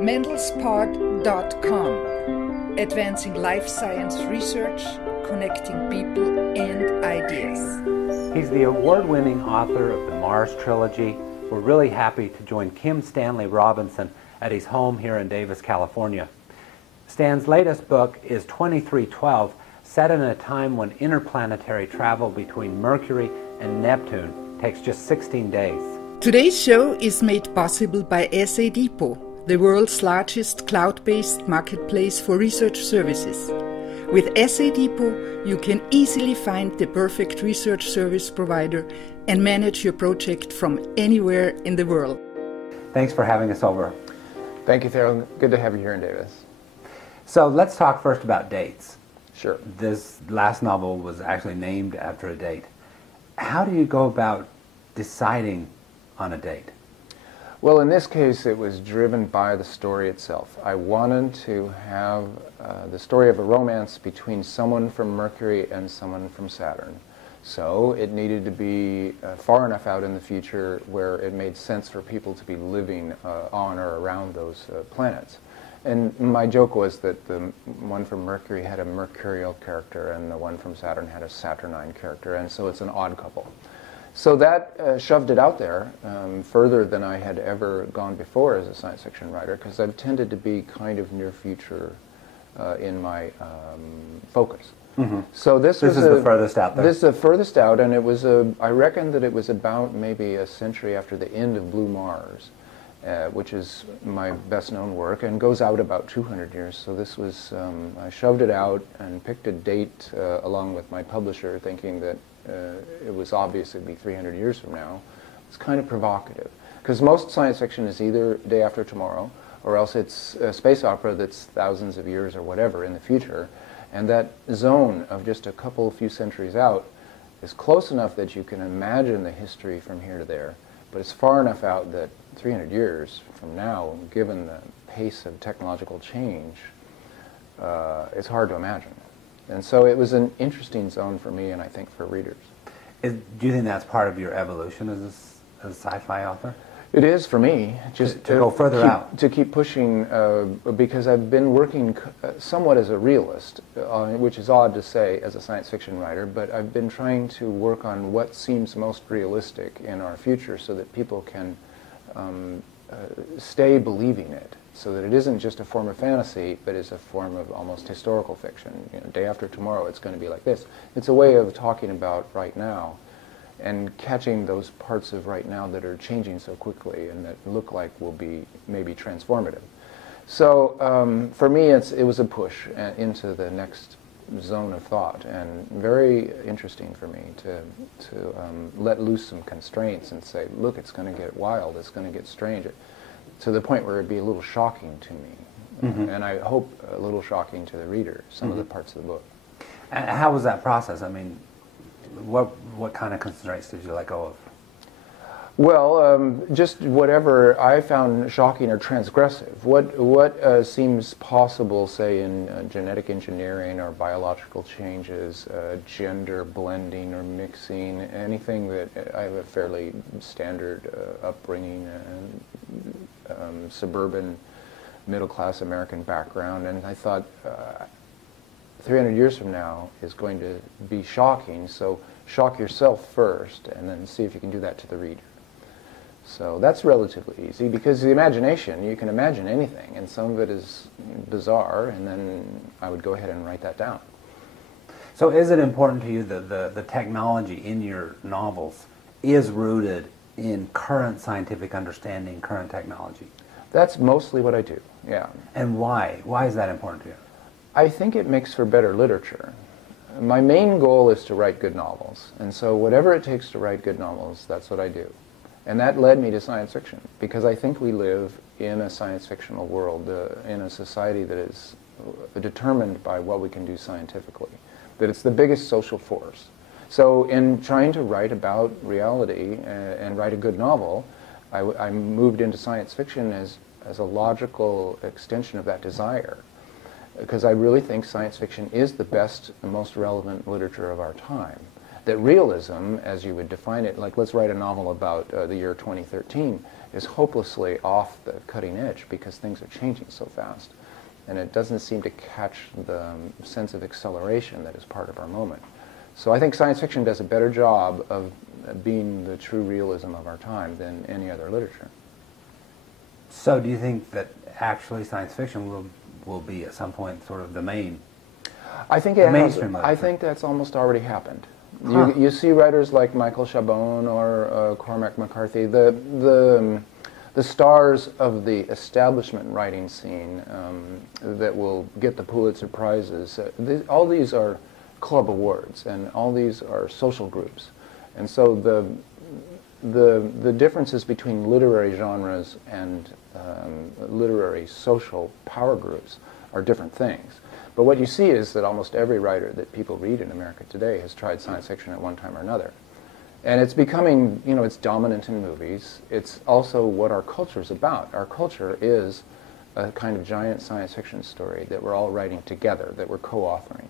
mendelspod.com, advancing life science research, connecting people and ideas. He's the award-winning author of the Mars Trilogy. We're really happy to join Kim Stanley Robinson at his home here in Davis, California. Stan's latest book is 2312, set in a time when interplanetary travel between Mercury and Neptune takes just 16 days. Today's show is made possible by SA Depot, the world's largest cloud-based marketplace for research services. With SA Depot, you can easily find the perfect research service provider and manage your project from anywhere in the world. Thanks for having us over. Thank you, Theron. Good to have you here in Davis. So let's talk first about dates. Sure. This last novel was actually named after a date. How do you go about deciding on a date? Well, in this case, it was driven by the story itself. I wanted to have the story of a romance between someone from Mercury and someone from Saturn. So it needed to be far enough out in the future where it made sense for people to be living on or around those planets. And my joke was that the one from Mercury had a mercurial character and the one from Saturn had a saturnine character, and so it's an odd couple. So that shoved it out there further than I had ever gone before as a science fiction writer, because I've tended to be kind of near future in my focus. Mm-hmm. So this is the furthest out there. This is the furthest out, and it was I reckon that it was about maybe a century after the end of Blue Mars, which is my best known work, and goes out about 200 years. So this was, I shoved it out and picked a date along with my publisher, thinking that it was obvious it'd be 300 years from now. It's kind of provocative, because most science fiction is either Day After Tomorrow, or else it's a space opera that's thousands of years or whatever in the future. And that zone of just a few centuries out is close enough that you can imagine the history from here to there, but it's far enough out that 300 years from now, given the pace of technological change, it's hard to imagine. And so it was an interesting zone for me, and I think for readers. Do you think that's part of your evolution as a sci-fi author? It is for me, just to go further out. To keep pushing, because I've been working somewhat as a realist, which is odd to say as a science fiction writer, but I've been trying to work on what seems most realistic in our future so that people can stay believing it, so that it isn't just a form of fantasy, but is a form of almost historical fiction. You know, Day After Tomorrow, it's going to be like this. It's a way of talking about right now and catching those parts of right now that are changing so quickly and that look like will be maybe transformative. So for me, it was a push into the next zone of thought, and very interesting for me to let loose some constraints and say, look, it's going to get wild, it's going to get strange, to the point where it'd be a little shocking to me. Mm-hmm. And I hope a little shocking to the reader, some mm-hmm. of the parts of the book. And how was that process? I mean, what kind of constraints did you let go of? Well, just whatever I found shocking or transgressive. What seems possible, say, in genetic engineering or biological changes, gender blending or mixing, anything that I have a fairly standard upbringing, suburban, middle-class American background, and I thought 300 years from now is going to be shocking, so shock yourself first and then see if you can do that to the reader. So that's relatively easy, because the imagination, you can imagine anything, and some of it is bizarre, and then I would go ahead and write that down. So is it important to you that the technology in your novels is rooted in current scientific understanding, current technology? That's mostly what I do, yeah. And why? Why is that important to you? I think it makes for better literature. My main goal is to write good novels, and so whatever it takes to write good novels, that's what I do. And that led me to science fiction, because I think we live in a science fictional world, in a society that is determined by what we can do scientifically, that it's the biggest social force. So in trying to write about reality and write a good novel, I moved into science fiction as a logical extension of that desire, because I really think science fiction is the best and most relevant literature of our time. that realism, as you would define it, like let's write a novel about the year 2013, is hopelessly off the cutting edge because things are changing so fast. And it doesn't seem to catch the sense of acceleration that is part of our moment. So I think science fiction does a better job of being the true realism of our time than any other literature. So do you think that actually science fiction will be at some point sort of the main? I think I think that's almost already happened. Huh. You see writers like Michael Chabon or Cormac McCarthy, the stars of the establishment writing scene that will get the Pulitzer Prizes. All these are club awards, and all these are social groups, and so the differences between literary genres and literary social power groups are different things. But what you see is that almost every writer that people read in America today has tried science fiction at one time or another. And it's becoming, it's dominant in movies. It's also what our culture is about. Our culture is a kind of giant science fiction story that we're all writing together, that we're co-authoring.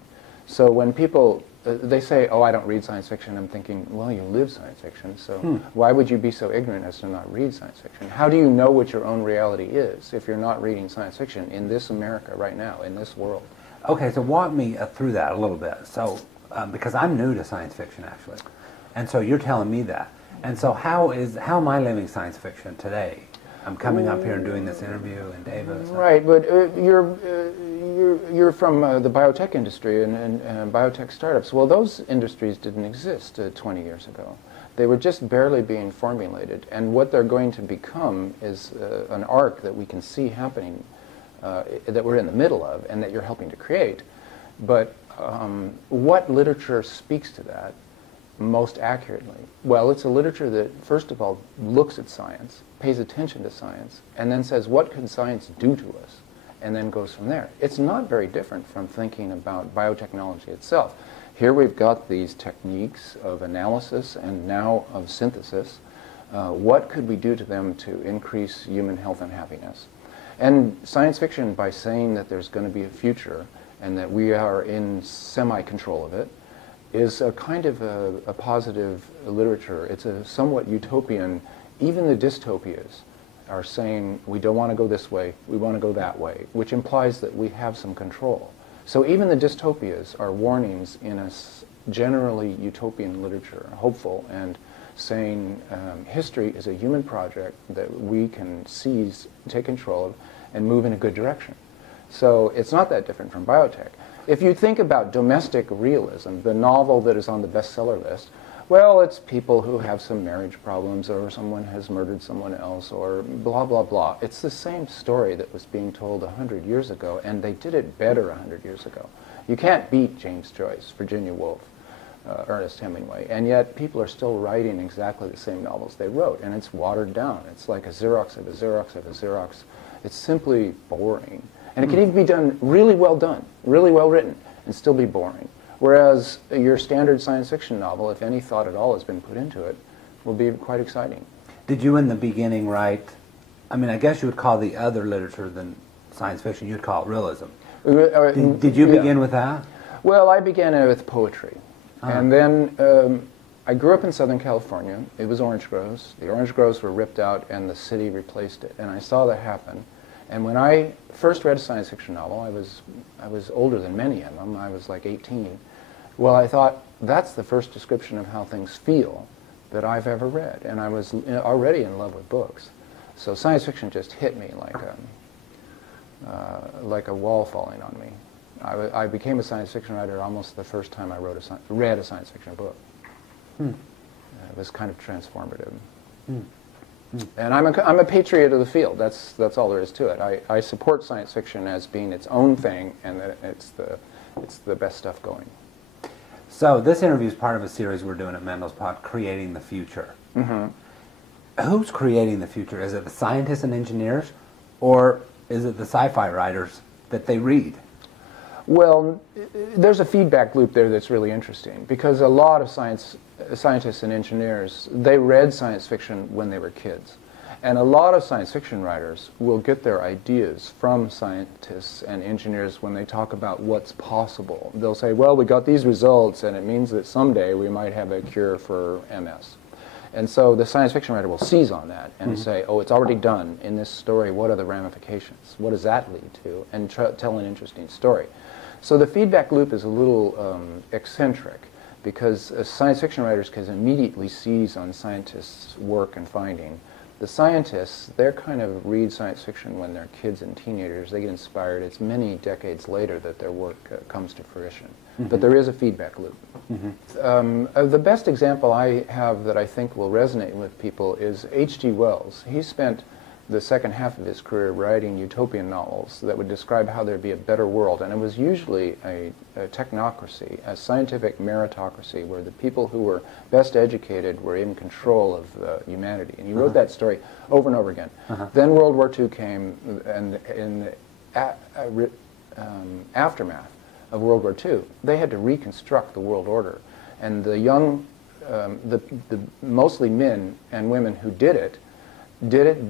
So when people, they say, oh, I don't read science fiction, I'm thinking, well, you live science fiction, so why would you be so ignorant as to not read science fiction? How do you know what your own reality is if you're not reading science fiction in this America right now, in this world? Okay, so walk me through that a little bit. So, because I'm new to science fiction, actually, and so you're telling me that. And so how am I living science fiction today? I'm coming up here and doing this interview in Davis. Right, but you're from the biotech industry and biotech startups. Well, those industries didn't exist 20 years ago. They were just barely being formulated, and what they're going to become is an arc that we can see happening, that we're in the middle of, and that you're helping to create. But what literature speaks to that most accurately? Well, it's a literature that, first of all, looks at science, pays attention to science, and then says, what can science do to us? And then goes from there. It's not very different from thinking about biotechnology itself. Here we've got these techniques of analysis and now of synthesis. What could we do to them to increase human health and happiness? And science fiction, by saying that there's going to be a future and that we are in semi-control of it, is a kind of a positive literature. It's a somewhat utopian. Even the dystopias are saying we don't want to go this way, we want to go that way, which implies that we have some control. So even the dystopias are warnings in a generally utopian literature, hopeful, and saying history is a human project that we can seize, take control of, and move in a good direction. So it's not that different from biotech. If you think about domestic realism, the novel that is on the bestseller list, well, it's people who have some marriage problems, or someone has murdered someone else, or blah, blah, blah. It's the same story that was being told 100 years ago, and they did it better 100 years ago. You can't beat James Joyce, Virginia Woolf, Ernest Hemingway, and yet people are still writing exactly the same novels they wrote, and it's watered down. It's like a Xerox of a Xerox of a Xerox. It's simply boring. And it can even be done, really well written, and still be boring. Whereas your standard science fiction novel, if any thought at all has been put into it, will be quite exciting. Did you in the beginning write, I mean, I guess you would call the other literature than science fiction, you'd call it realism. Did you begin with that? Well, I began with poetry. And then I grew up in Southern California. It was orange groves. The orange groves were ripped out and the city replaced it. And I saw that happen. And when I first read a science fiction novel, I was older than many of them. I was like 18. Well, I thought, that's the first description of how things feel that I've ever read. And I was already in love with books. So science fiction just hit me like a wall falling on me. I became a science fiction writer almost the first time I read a science fiction book. It was kind of transformative. And I'm a patriot of the field. That's all there is to it. I support science fiction as being its own thing, and that it's the best stuff going. So this interview is part of a series we're doing at Mendel's Pod, Creating the Future. Who's creating the future? Is it the scientists and engineers, or is it the sci-fi writers that they read? Well, there's a feedback loop there that's really interesting, because a lot of scientists and engineers, they read science fiction when they were kids. And a lot of science fiction writers will get their ideas from scientists and engineers when they talk about what's possible. They'll say, well, we got these results, and it means that someday we might have a cure for MS. And so the science fiction writer will seize on that and say, oh, it's already done in this story. What are the ramifications? What does that lead to? And tell an interesting story. So the feedback loop is a little eccentric, because science fiction writers can immediately seize on scientists' work and finding. The scientists, they're kind of read science fiction when they're kids and teenagers. They get inspired. It's many decades later that their work comes to fruition. But there is a feedback loop. The best example I have that I think will resonate with people is H.G. Wells. He spent the second half of his career writing utopian novels that would describe how there'd be a better world. And it was usually a technocracy, a scientific meritocracy, where the people who were best educated were in control of humanity. And he wrote that story over and over again. Then World War II came, and in the aftermath of World War II, they had to reconstruct the world order. And the young, the mostly men and women who did it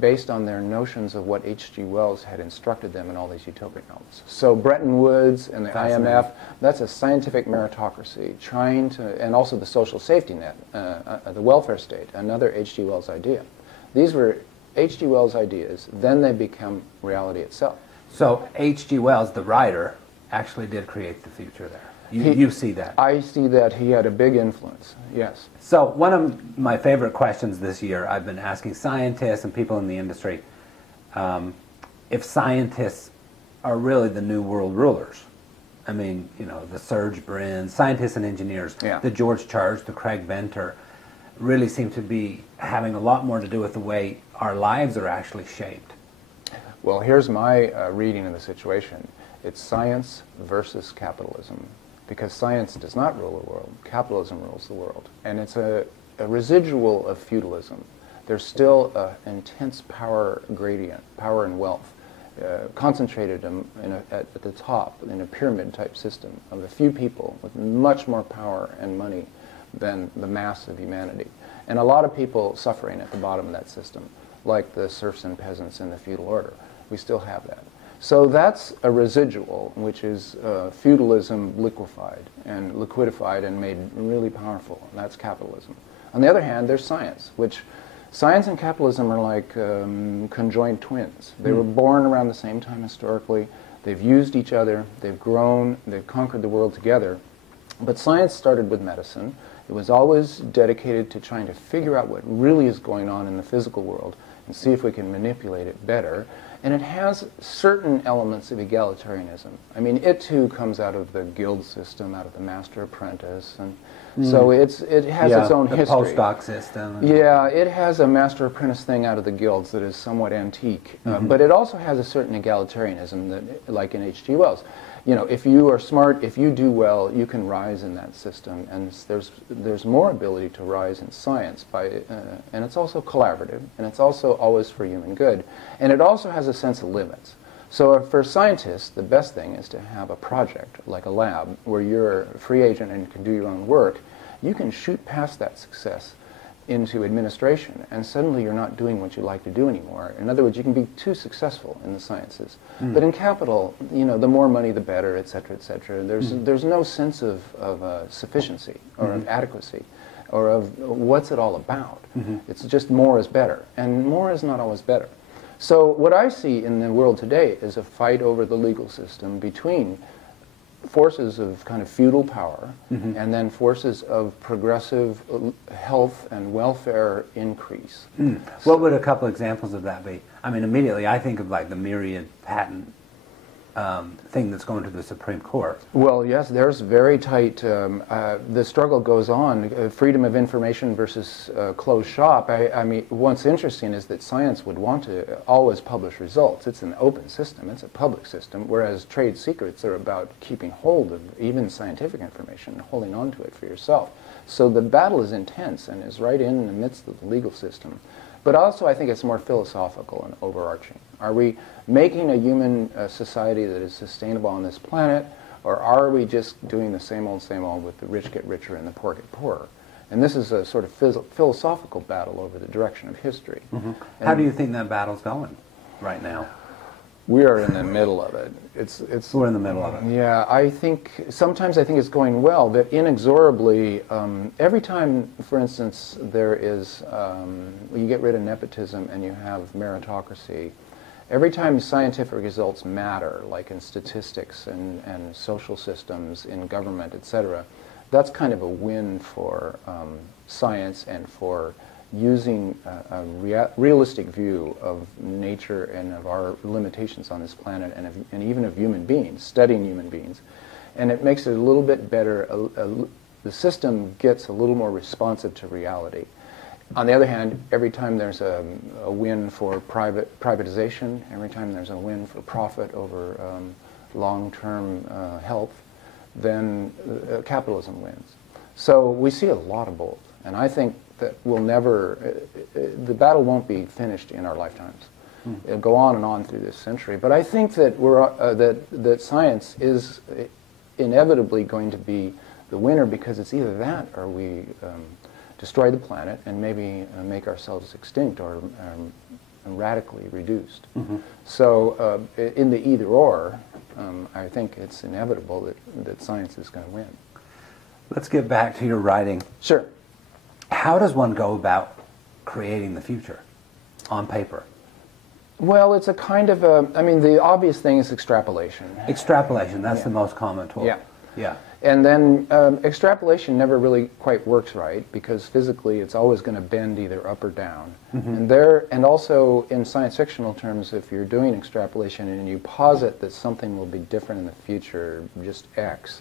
based on their notions of what H.G. Wells had instructed them in all these utopic novels. So Bretton Woods and the IMF, that's a scientific meritocracy trying to, and also the social safety net, the welfare state, another H.G. Wells idea. These were H.G. Wells ideas, then they become reality itself. So H.G. Wells, the writer, actually did create the future there. You see that? I see that he had a big influence, yes. So one of my favorite questions this year, I've been asking scientists and people in the industry, if scientists are really the new world rulers. I mean, you know, the Serge Brin, scientists and engineers, the George Charge, the Craig Venter, really seem to be having a lot more to do with the way our lives are actually shaped. Well, here's my reading of the situation. It's science versus capitalism. Because science does not rule the world, capitalism rules the world. And it's a residual of feudalism. There's still an intense power gradient, power and wealth, concentrated at the top in a pyramid-type system of a few people with much more power and money than the mass of humanity. And a lot of people suffering at the bottom of that system, like the serfs and peasants in the feudal order. We still have that. So that's a residual, which is feudalism liquefied and liquidified and made really powerful, and that's capitalism. On the other hand, there's science, which science and capitalism are like conjoined twins. They were born around the same time historically. They've used each other. They've grown. They've conquered the world together. But science started with medicine. It was always dedicated to trying to figure out what really is going on in the physical world and see if we can manipulate it better. And it has certain elements of egalitarianism. I mean, it too comes out of the guild system, out of the master-apprentice, and so it has its own history. The postdoc system. Yeah, it has a master-apprentice thing out of the guilds that is somewhat antique. But it also has a certain egalitarianism, that, like in H.G. Wells. You know, if you are smart, if you do well, you can rise in that system, and there's more ability to rise in science by, and it's also collaborative, and it's also always for human good, and it also has a sense of limits. So for scientists, the best thing is to have a project, like a lab, where you're a free agent and can do your own work. You can shoot past that success into administration, and suddenly you're not doing what you like to do anymore. In other words, you can be too successful in the sciences. But in capital, you know, the more money, the better, et cetera, et cetera. There's no sense of sufficiency or of adequacy or of what's it all about. It's just more is better, and more is not always better. So what I see in the world today is a fight over the legal system between forces of kind of feudal power and then forces of progressive health and welfare increase. What would a couple examples of that be? I mean, immediately I think of like the myriad patent thing that's going to the Supreme Court. Well, yes, there's very tight, the struggle goes on, freedom of information versus closed shop. I mean, what's interesting is that science would want to always publish results. It's an open system, it's a public system, whereas trade secrets are about keeping hold of even scientific information and holding on to it for yourself. So the battle is intense and is right in the midst of the legal system. But also I think it's more philosophical and overarching. Are we making a human society that is sustainable on this planet, or are we just doing the same old with the rich get richer and the poor get poorer? And this is a sort of philosophical battle over the direction of history. How do you think that battle's going right now? We are in the middle of it. We're in the middle of it. Yeah, sometimes I think it's going well, but inexorably, every time, for instance, there is, you get rid of nepotism and you have meritocracy, every time scientific results matter, like in statistics and social systems, in government, etc., that's kind of a win for science and for using a realistic view of nature and of our limitations on this planet and even of human beings, studying human beings. And it makes it a little bit better. The system gets a little more responsive to reality. On the other hand, every time there's a win for privatization, every time there's a win for profit over long-term health, then capitalism wins. So we see a lot of both. And I think that we'll never, the battle won't be finished in our lifetimes. It'll go on and on through this century. But I think that that science is inevitably going to be the winner, because it's either that or we destroy the planet and maybe make ourselves extinct or radically reduced. So in the either or, I think it's inevitable that science is going to win. Let's get back to your writing. Sure. How does one go about creating the future on paper? Well, it's a kind of I mean, the obvious thing is extrapolation. Extrapolation, that's the most common tool. Yeah. And then extrapolation never really quite works right, because physically it's always going to bend either up or down. And also in science fictional terms, if you're doing extrapolation and you posit that something will be different in the future, just X,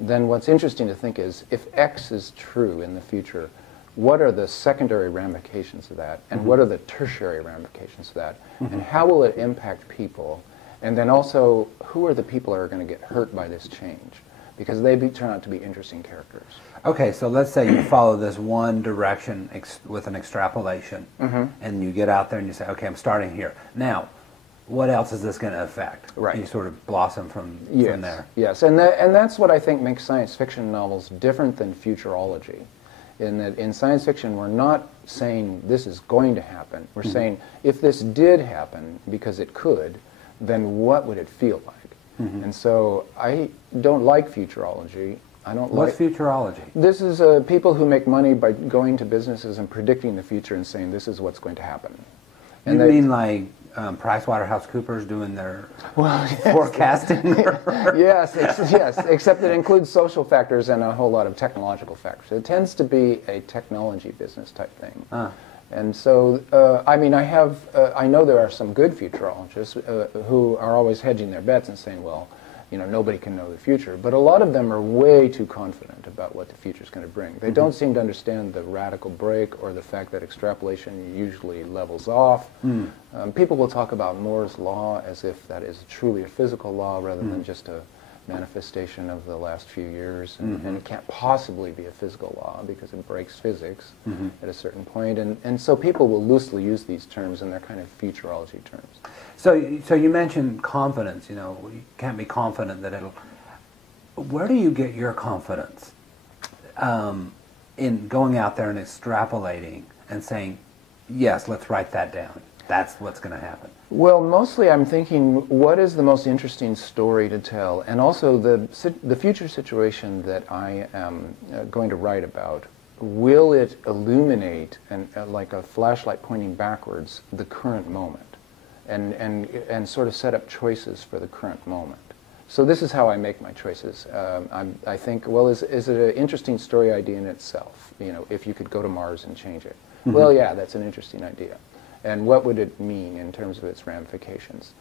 then what's interesting to think is, if X is true in the future, what are the secondary ramifications of that, and what are the tertiary ramifications of that, and how will it impact people, and then also, who are the people that are going to get hurt by this change, because they turn out to be interesting characters. Okay, so let's say you follow this one direction with an extrapolation, and you get out there and you say, okay, I'm starting here. Now, what else is this going to affect? Right. You sort of blossom from there. Yes, and that's what I think makes science fiction novels different than futurology. In that in science fiction, we're not saying this is going to happen. We're saying, if this did happen, because it could, then what would it feel like? And so I don't like futurology. What's futurology? This is people who make money by going to businesses and predicting the future and saying this is what's going to happen. And you mean like PricewaterhouseCoopers doing their forecasting? Yes, except it includes social factors and a whole lot of technological factors. It tends to be a technology business type thing. And so, I mean, I know there are some good futurologists who are always hedging their bets and saying, well, you know, nobody can know the future. But a lot of them are way too confident about what the future is going to bring. They don't seem to understand the radical break or the fact that extrapolation usually levels off. People will talk about Moore's law as if that is truly a physical law rather than just a manifestation of the last few years. And it can't possibly be a physical law because it breaks physics at a certain point. And so people will loosely use these terms, and they're kind of futurology terms. So you mentioned confidence. You know, you can't be confident that it'll. Where do you get your confidence in going out there and extrapolating and saying, yes, let's write that down? That's what's going to happen. Well, mostly I'm thinking, what is the most interesting story to tell? And also the future situation that I am going to write about, will it illuminate, like a flashlight pointing backwards, the current moment? And sort of set up choices for the current moment. So this is how I make my choices. I think, well, is it an interesting story idea in itself? You know, if you could go to Mars and change it. Well, yeah, that's an interesting idea. And what would it mean in terms of its ramifications?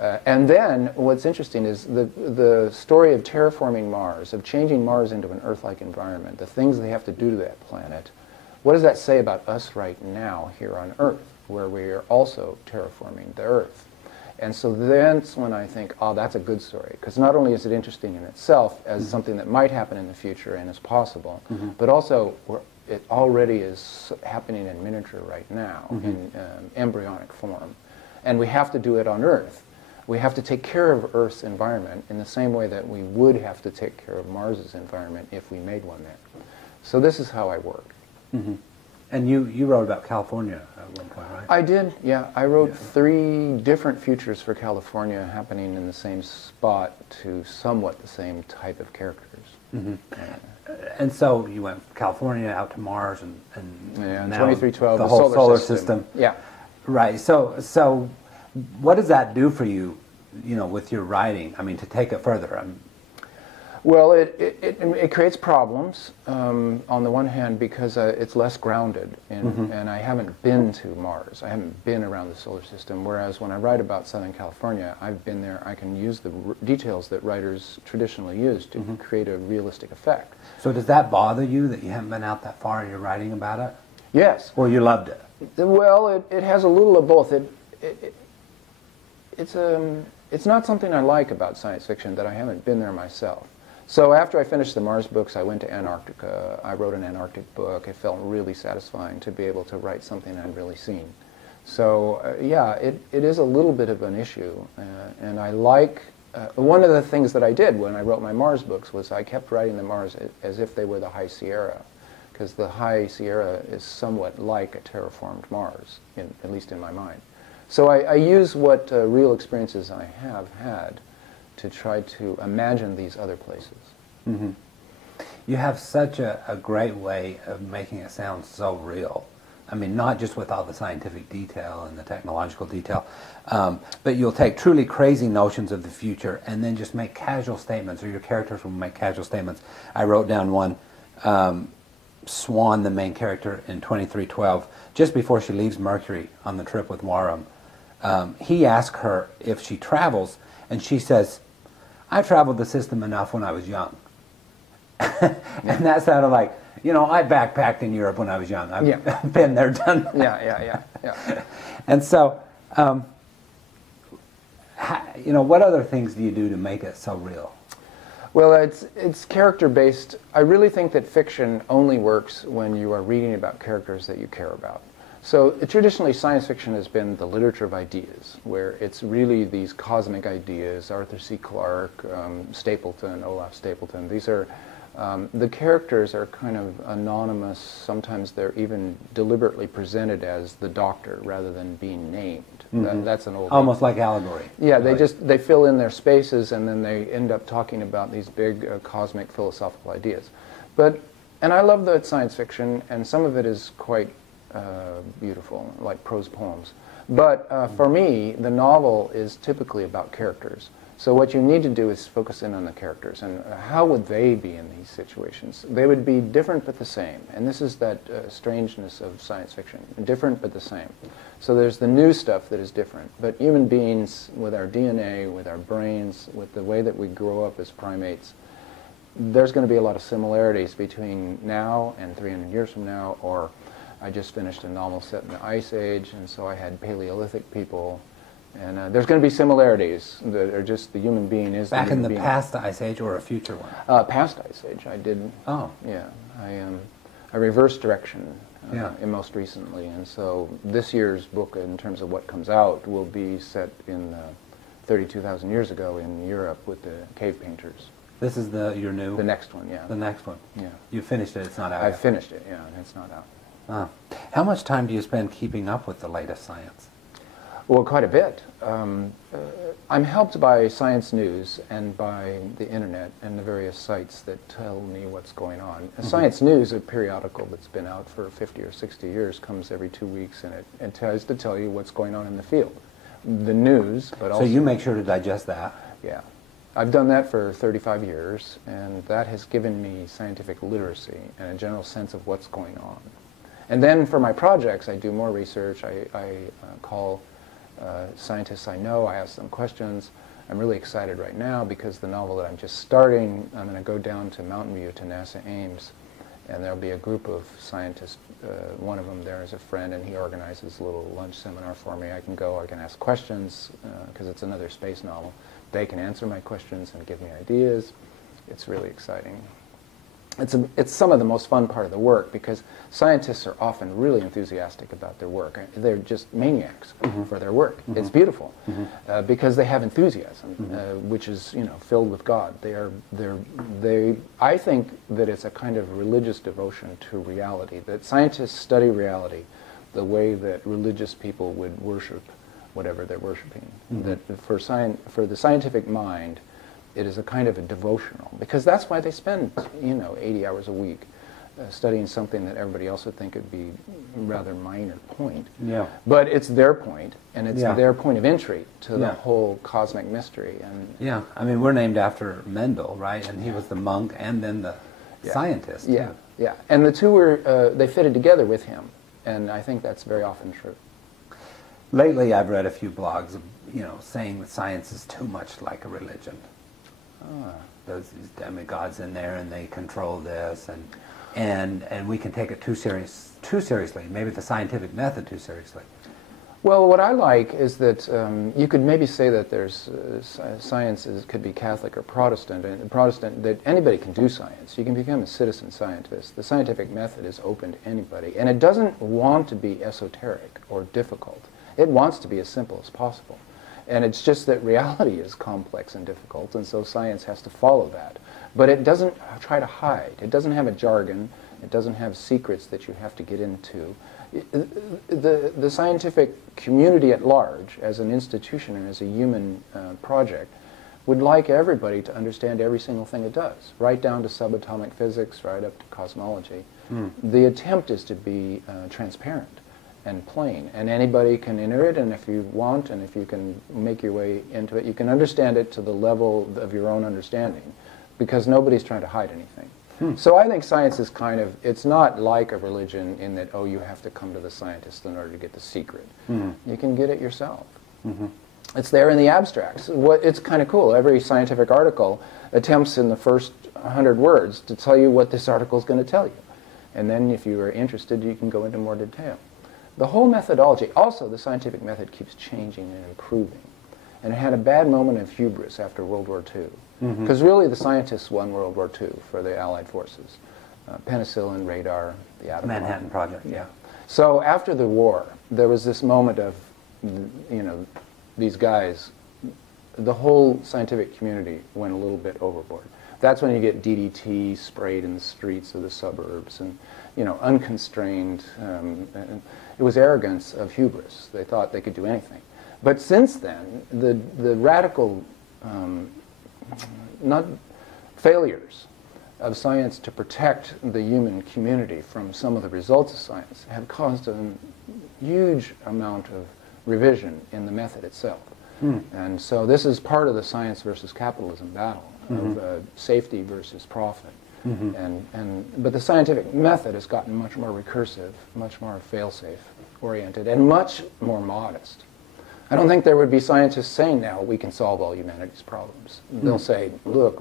And then what's interesting is the story of terraforming Mars, of changing Mars into an Earth-like environment, the things they have to do to that planet. What does that say about us right now here on Earth, where we are also terraforming the Earth? And so that's when I think, oh, that's a good story. Because not only is it interesting in itself as something that might happen in the future and is possible, but also it already is happening in miniature right now, in embryonic form. And we have to do it on Earth. We have to take care of Earth's environment in the same way that we would have to take care of Mars's environment if we made one there. So this is how I work. Mm-hmm. And you wrote about California at one point, right? I did, yeah. I wrote 3 different futures for California happening in the same spot to somewhat the same type of characters. Mm-hmm. And so you went from California out to Mars and now 2312, the whole solar system. Yeah. Right. So what does that do for you, with your writing? I mean, to take it further. Well, it creates problems on the one hand because it's less grounded, and I haven't been to Mars. I haven't been around the solar system, whereas when I write about Southern California, I've been there. I can use the details that writers traditionally use to create a realistic effect. So does that bother you that you haven't been out that far and you're writing about it? Yes. Or you loved it? Well, it has a little of both. It's not something I like about science fiction that I haven't been there myself. So after I finished the Mars books, I went to Antarctica. I wrote an Antarctic book. It felt really satisfying to be able to write something I'd really seen. So yeah, it is a little bit of an issue. And I like, one of the things that I did when I wrote my Mars books was I kept writing the Mars as if they were the High Sierra, because the High Sierra is somewhat like a terraformed Mars, at least in my mind. So I use what real experiences I have had to try to imagine these other places. Mm-hmm. You have such a great way of making it sound so real. I mean, not just with all the scientific detail and the technological detail, but you'll take truly crazy notions of the future and then just make casual statements, or your characters will make casual statements. I wrote down one, Swan, the main character in 2312, just before she leaves Mercury on the trip with Warham. He asks her if she travels, and she says, I traveled the system enough when I was young. And that sounded like, I backpacked in Europe when I was young. I've been there, done that. Yeah. And so, what other things do you do to make it so real? Well, it's character-based. I really think that fiction only works when you are reading about characters that you care about. So traditionally, science fiction has been the literature of ideas, where it's really these cosmic ideas, Arthur C. Clarke, Stapleton, Olaf Stapleton. These are, the characters are kind of anonymous. Sometimes they're even deliberately presented as the Doctor rather than being named. That's an old... Almost like allegory. Yeah, they fill in their spaces and then they end up talking about these big cosmic philosophical ideas. And I love that science fiction, and some of it is quite beautiful, like prose poems. But for me, the novel is typically about characters. So what you need to do is focus in on the characters, and how would they be in these situations? They would be different but the same, and this is that strangeness of science fiction, different but the same. So there's the new stuff that is different, but human beings, with our DNA, with our brains, with the way that we grow up as primates, there's going to be a lot of similarities between now and 300 years from now, or I just finished a novel set in the Ice Age, and so I had Paleolithic people, and there's going to be similarities that are just the human being is back the human in the being. past Ice Age or a future one? Past Ice Age, I did. Oh, yeah, I reversed direction most recently, and so this year's book, in terms of what comes out, will be set in 32,000 years ago in Europe with the cave painters. This is your new... The next one, yeah. The next one. Yeah. You finished it, it's not out I yet. finished it, yeah, it's not out. How much time do you spend keeping up with the latest science? Well, quite a bit. I'm helped by science news and by the internet and the various sites that tell me what's going on. Science News, a periodical that's been out for 50 or 60 years, comes every 2 weeks, and it tries to tell you what's going on in the field. The news, but also... So you make sure to digest that? Yeah. I've done that for 35 years, and that has given me scientific literacy and a general sense of what's going on. And then for my projects, I do more research. I call scientists I know, I ask them questions. I'm really excited right now because the novel that I'm just starting, I'm going to go down to Mountain View to NASA Ames, and there'll be a group of scientists. One of them there is a friend, and he organizes a little lunch seminar for me. I can go, I can ask questions, because it's another space novel. They can answer my questions and give me ideas. It's really exciting. it's some of the most fun part of the work, because scientists are often really enthusiastic about their work. They're just maniacs for their work. It's beautiful because they have enthusiasm, which is, you know, filled with God. I think that it's a kind of religious devotion to reality, that scientists study reality the way that religious people would worship whatever they're worshiping. That for the scientific mind, it is a kind of a devotional, because that's why they spend, you know, 80 hours a week studying something that everybody else would think would be a rather minor point. Yeah. But it's their point, and it's their point of entry to the whole cosmic mystery. And yeah, I mean, we're named after Mendel, right? And he was the monk and then the scientist. Yeah, yeah. And the two were, they fitted together with him, and I think that's very often true. Lately, I've read a few blogs, you know, saying that science is too much like a religion. Those demigods in there, and they control this, and we can take it too seriously. Maybe the scientific method too seriously. Well, what I like is that you could maybe say that there's science could be Catholic or Protestant, and Protestant, that anybody can do science. You can become a citizen scientist. The scientific method is open to anybody, and it doesn't want to be esoteric or difficult. It wants to be as simple as possible. And it's just that reality is complex and difficult, and so science has to follow that. But it doesn't try to hide. It doesn't have a jargon. It doesn't have secrets that you have to get into. The scientific community at large, as an institution and as a human project, would like everybody to understand every single thing it does, right down to subatomic physics, right up to cosmology. The attempt is to be transparent and plain, and anybody can enter it, and if you want, and if you can make your way into it, you can understand it to the level of your own understanding, because nobody's trying to hide anything. So I think science is kind of, it's not like a religion in that, oh, you have to come to the scientist in order to get the secret. You can get it yourself. It's there in the abstracts. It's kind of cool. Every scientific article attempts in the first 100 words to tell you what this article is going to tell you. And then if you are interested, you can go into more detail. The whole methodology, also the scientific method keeps changing and improving. And it had a bad moment of hubris after World War II. Because really the scientists won World War II for the Allied forces. Penicillin, radar, the atom bomb. Manhattan Project, yeah. So after the war, there was this moment of, you know, these guys, the whole scientific community went a little bit overboard. That's when you get DDT sprayed in the streets of the suburbs, and, you know, unconstrained. And it was arrogance of hubris. They thought they could do anything. But since then, the radical not failures of science to protect the human community from some of the results of science have caused a huge amount of revision in the method itself. And so this is part of the science versus capitalism battle of safety versus profit. But the scientific method has gotten much more recursive, much more fail-safe oriented, and much more modest. I don't think there would be scientists saying now we can solve all humanity's problems. They'll say, look,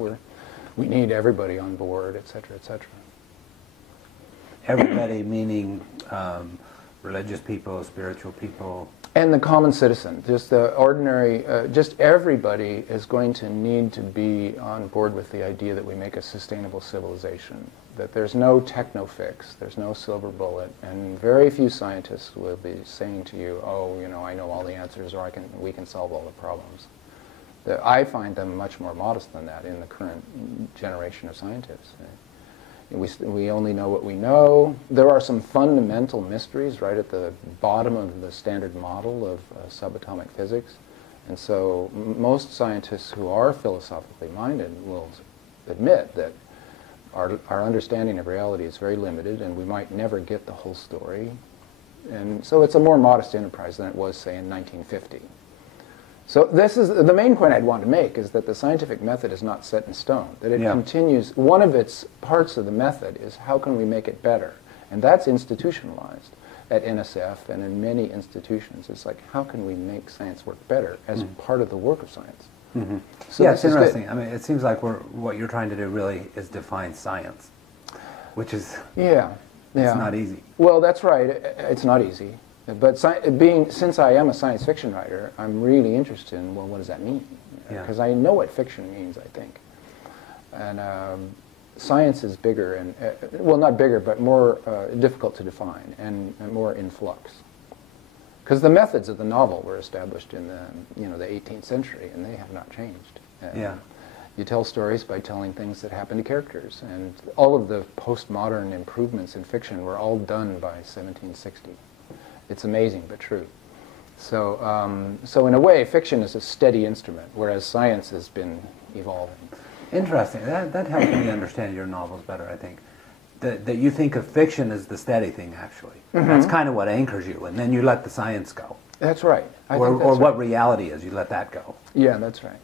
we need everybody on board, et cetera, et cetera. Everybody meaning religious people, spiritual people. And the common citizen, just the ordinary, just everybody is going to need to be on board with the idea that we make a sustainable civilization, that there's no techno fix, there's no silver bullet, and very few scientists will be saying to you, oh, you know, I know all the answers, or we can solve all the problems. I find them much more modest than that in the current generation of scientists. We only know what we know. There are some fundamental mysteries right at the bottom of the standard model of subatomic physics. And so most scientists who are philosophically minded will admit that our understanding of reality is very limited, and we might never get the whole story. And so it's a more modest enterprise than it was, say, in 1950. So this is the main point I'd want to make, is that the scientific method is not set in stone, that it continues. One of its parts of the method is how can we make it better? And that's institutionalized at NSF and in many institutions. It's like, how can we make science work better as part of the work of science? So yeah, it's interesting. I mean, it seems like what you're trying to do really is define science, which is it's not easy. Well, that's right. It's not easy. But since I am a science fiction writer, I'm really interested in, well, what does that mean? Because I know what fiction means, I think. And science is bigger and, well, not bigger, but more difficult to define and more in flux. Because the methods of the novel were established in the, the 18th century, and they have not changed. Yeah. You tell stories by telling things that happen to characters, and all of the postmodern improvements in fiction were all done by 1760. It's amazing, but true. So, so in a way, fiction is a steady instrument, whereas science has been evolving. Interesting. That helps me understand your novels better, I think. That you think of fiction as the steady thing, actually. Mm-hmm. That's kind of what anchors you, and then you let the science go. That's right. Or what reality is, you let that go. Yeah, that's right.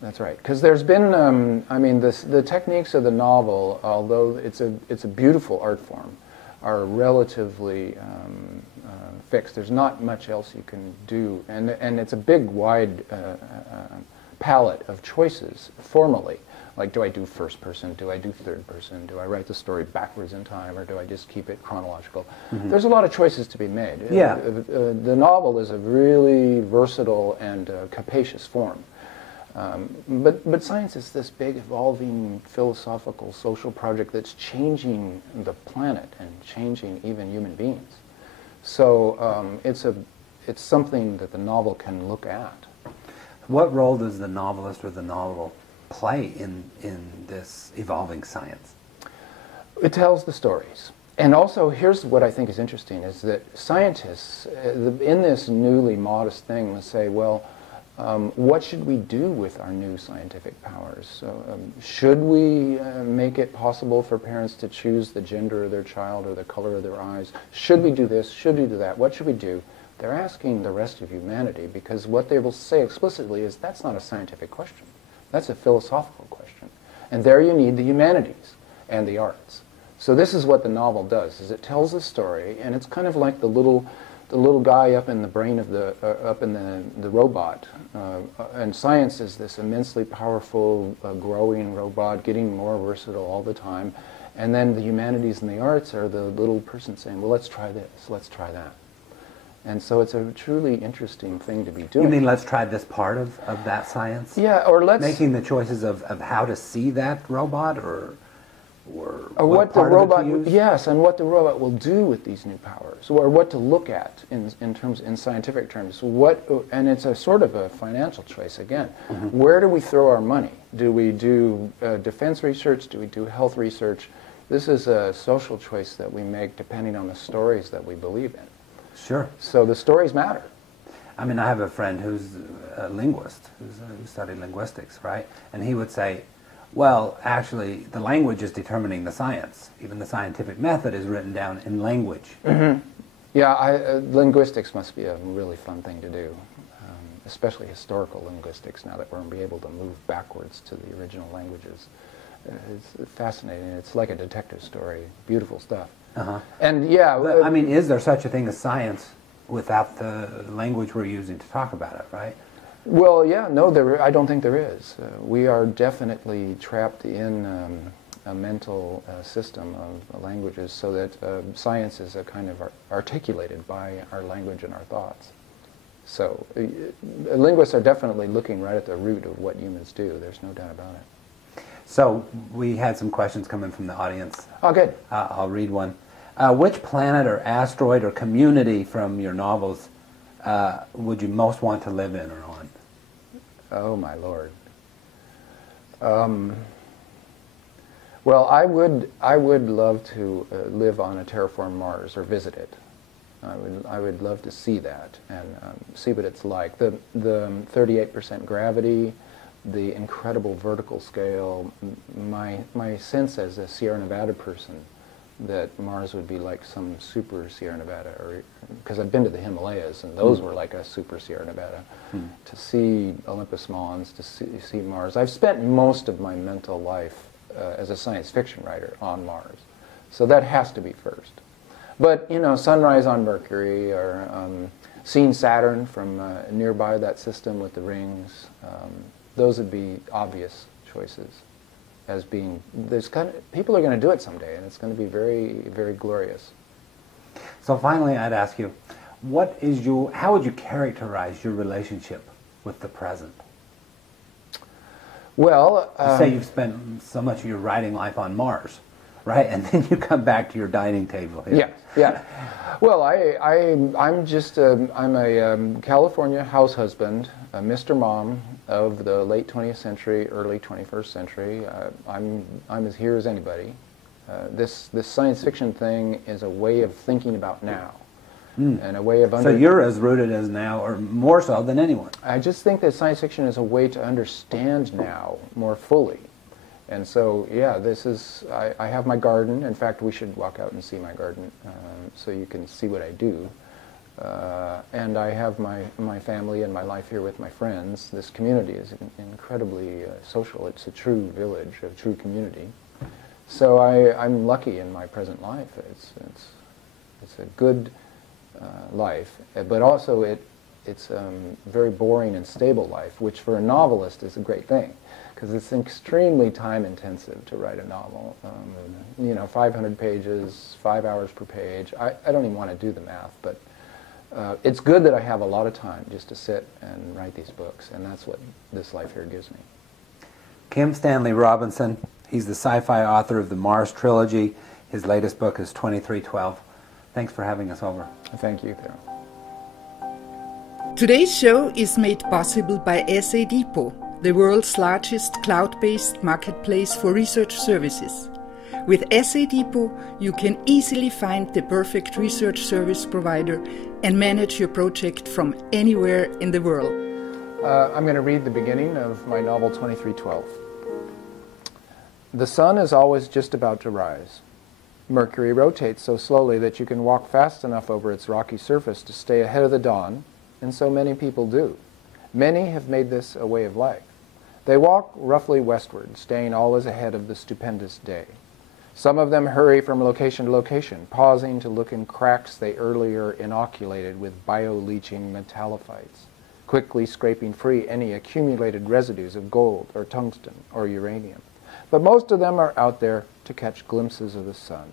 That's right. Because there's been, I mean, the techniques of the novel, although it's a beautiful art form, are relatively fixed. There's not much else you can do, and it's a big, wide palette of choices formally. Like, do I do first person? Do I do third person? Do I write the story backwards in time, or do I just keep it chronological? Mm-hmm. There's a lot of choices to be made. Yeah. The novel is a really versatile and capacious form. But science is this big, evolving, philosophical, social project that's changing the planet and changing even human beings. So it's something that the novel can look at. What role does the novelist or the novel play in this evolving science? It tells the stories. And also, here's what I think is interesting, is that scientists, in this newly modest thing, will say, well, what should we do with our new scientific powers? So, should we make it possible for parents to choose the gender of their child or the color of their eyes? Should we do this? Should we do that? What should we do? They're asking the rest of humanity, because what they will say explicitly is that's not a scientific question. That's a philosophical question. And there you need the humanities and the arts. So this is what the novel does, is it tells a story, and it's kind of like the little guy up in the brain of the robot. And science is this immensely powerful, growing robot, getting more versatile all the time. And then the humanities and the arts are the little person saying, well, let's try this, let's try that. And so it's a truly interesting thing to be doing. You mean let's try this part of that science? Yeah, or let's... Making the choices of how to see that robot, or what the robot, yes, and what the robot will do with these new powers, or what to look at in scientific terms. And it's a sort of a financial choice again. Mm-hmm. Where do we throw our money? Do we do defense research? Do we do health research? This is a social choice that we make depending on the stories that we believe in. Sure. So the stories matter. I mean, I have a friend who's a linguist, who studied linguistics, right? And he would say, well, actually, the language is determining the science. Even the scientific method is written down in language. Mm-hmm. Yeah, linguistics must be a really fun thing to do, especially historical linguistics, now that we're going to be able to move backwards to the original languages. It's fascinating. It's like a detective story. Beautiful stuff. Uh-huh. And yeah... But, I mean, is there such a thing as science without the language we're using to talk about it, right? Well, yeah, no, I don't think there is. We are definitely trapped in a mental system of languages, so that science is a kind of articulated by our language and our thoughts. So linguists are definitely looking right at the root of what humans do. There's no doubt about it. So we had some questions come in from the audience. Oh, good. I'll read one. Which planet or asteroid or community from your novels would you most want to live in or on? Oh, my Lord. Well, I would love to live on a terraformed Mars or visit it. I would love to see that and see what it's like. The 38% gravity, the incredible vertical scale. My sense as a Sierra Nevada person that Mars would be like some super Sierra Nevada, because I've been to the Himalayas and those were like a super Sierra Nevada. To see Olympus Mons, to see Mars. I've spent most of my mental life as a science fiction writer on Mars, so that has to be first. But you know, sunrise on Mercury, or seeing Saturn from nearby that system with the rings, those would be obvious choices. As being, people are going to do it someday, and it's going to be very, very glorious. So finally, I'd ask you, how would you characterize your relationship with the present? Well, you say you've spent so much of your writing life on Mars, right? And then you come back to your dining table here. Yeah. Well, I'm a California house husband, a Mr. Mom of the late 20th century, early 21st century. I'm as here as anybody. This science fiction thing is a way of thinking about now. And a way of So you're as rooted as now, or more so than anyone. I just think that science fiction is a way to understand now more fully. And so, yeah, this is, I have my garden. In fact, we should walk out and see my garden so you can see what I do. And I have my family and my life here with my friends. This community is incredibly social. It's a true village, a true community. So I'm lucky in my present life. It's a good life, but also it's a very boring and stable life, which for a novelist is a great thing, because it's extremely time intensive to write a novel. 500 pages, 5 hours per page. I don't even want to do the math, but it's good that I have a lot of time just to sit and write these books, and that's what this life here gives me. Kim Stanley Robinson, he's the sci-fi author of the Mars trilogy. His latest book is 2312. Thanks for having us over. Thank you, Theo. Today's show is made possible by SA Depot, the world's largest cloud-based marketplace for research services. With SA Depot, you can easily find the perfect research service provider and manage your project from anywhere in the world. I'm going to read the beginning of my novel 2312. The sun is always just about to rise. Mercury rotates so slowly that you can walk fast enough over its rocky surface to stay ahead of the dawn, and so many people do. Many have made this a way of life. They walk roughly westward, staying always ahead of the stupendous day. Some of them hurry from location to location, pausing to look in cracks they earlier inoculated with bio-leaching metallophytes, quickly scraping free any accumulated residues of gold or tungsten or uranium. But most of them are out there to catch glimpses of the sun.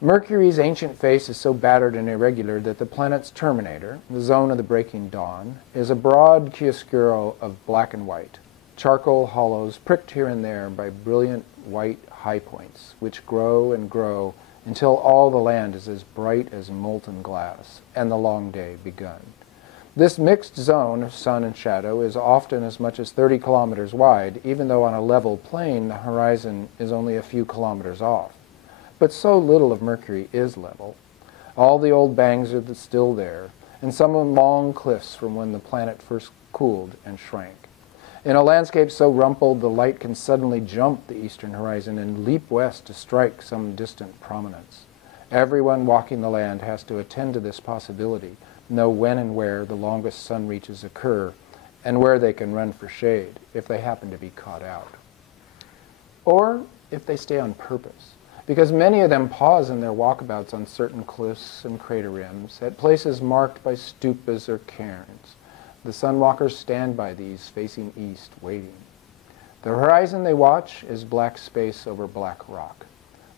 Mercury's ancient face is so battered and irregular that the planet's terminator, the zone of the breaking dawn, is a broad chiaroscuro of black and white, charcoal hollows pricked here and there by brilliant white high points, which grow and grow until all the land is as bright as molten glass, and the long day begun. This mixed zone of sun and shadow is often as much as 30 kilometers wide, even though on a level plane the horizon is only a few kilometers off. But so little of Mercury is level. All the old bangs are still there, and some of them long cliffs from when the planet first cooled and shrank. In a landscape so rumpled, the light can suddenly jump the eastern horizon and leap west to strike some distant prominence. Everyone walking the land has to attend to this possibility, know when and where the longest sun reaches occur, and where they can run for shade if they happen to be caught out. Or if they stay on purpose, because many of them pause in their walkabouts on certain cliffs and crater rims, at places marked by stupas or cairns. The sunwalkers stand by these, facing east, waiting. The horizon they watch is black space over black rock.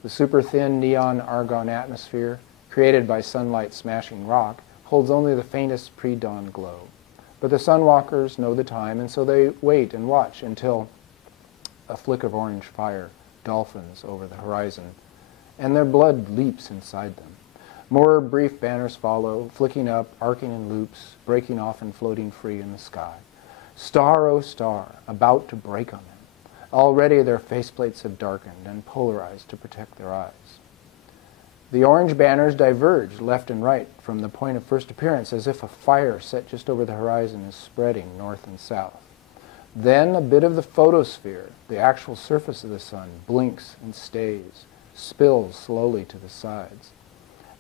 The super-thin neon argon atmosphere, created by sunlight smashing rock, holds only the faintest pre-dawn glow. But the sunwalkers know the time, and so they wait and watch until a flick of orange fire dolphins over the horizon, and their blood leaps inside them. More brief banners follow, flicking up, arcing in loops, breaking off and floating free in the sky. Star, oh star, about to break on them. Already their faceplates have darkened and polarized to protect their eyes. The orange banners diverge left and right from the point of first appearance, as if a fire set just over the horizon is spreading north and south. Then a bit of the photosphere, the actual surface of the sun, blinks and stays, spills slowly to the sides.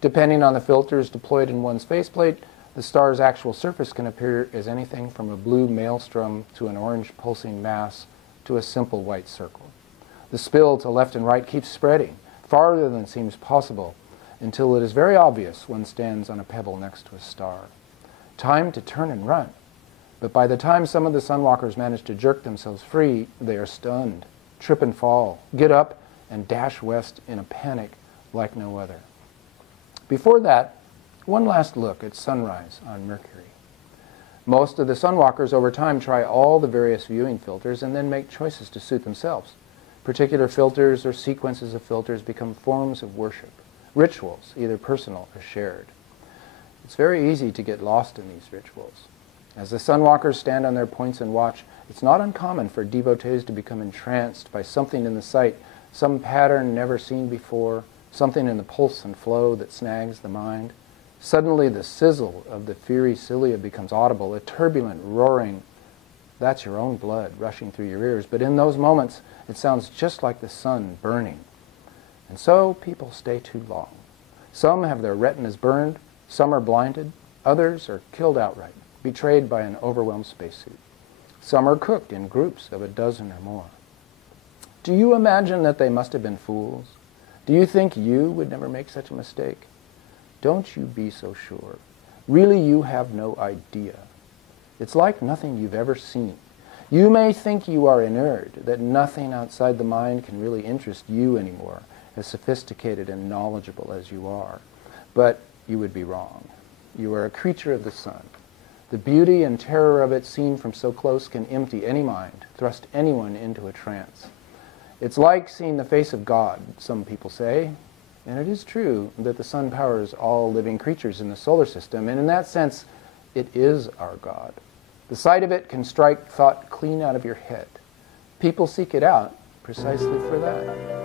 Depending on the filters deployed in one's faceplate, the star's actual surface can appear as anything from a blue maelstrom to an orange pulsing mass to a simple white circle. The spill to left and right keeps spreading, farther than seems possible, until it is very obvious one stands on a pebble next to a star. Time to turn and run. But by the time some of the sunwalkers manage to jerk themselves free, they are stunned, trip and fall, get up, and dash west in a panic like no other. Before that, one last look at sunrise on Mercury. Most of the sunwalkers over time try all the various viewing filters and then make choices to suit themselves. Particular filters or sequences of filters become forms of worship, rituals, either personal or shared. It's very easy to get lost in these rituals. As the sunwalkers stand on their points and watch, it's not uncommon for devotees to become entranced by something in the sight, some pattern never seen before, something in the pulse and flow that snags the mind. Suddenly the sizzle of the fiery cilia becomes audible, a turbulent roaring. That's your own blood rushing through your ears, but in those moments it sounds just like the sun burning. And so people stay too long. Some have their retinas burned, some are blinded, others are killed outright, betrayed by an overwhelmed spacesuit. Some are cooked in groups of a dozen or more. Do you imagine that they must have been fools? Do you think you would never make such a mistake? Don't you be so sure. Really, you have no idea. It's like nothing you've ever seen. You may think you are inured, that nothing outside the mind can really interest you anymore, as sophisticated and knowledgeable as you are. But you would be wrong. You are a creature of the sun. The beauty and terror of it seen from so close can empty any mind, thrust anyone into a trance. It's like seeing the face of God, some people say. And it is true that the sun powers all living creatures in the solar system, and in that sense, it is our God. The sight of it can strike thought clean out of your head. People seek it out precisely for that.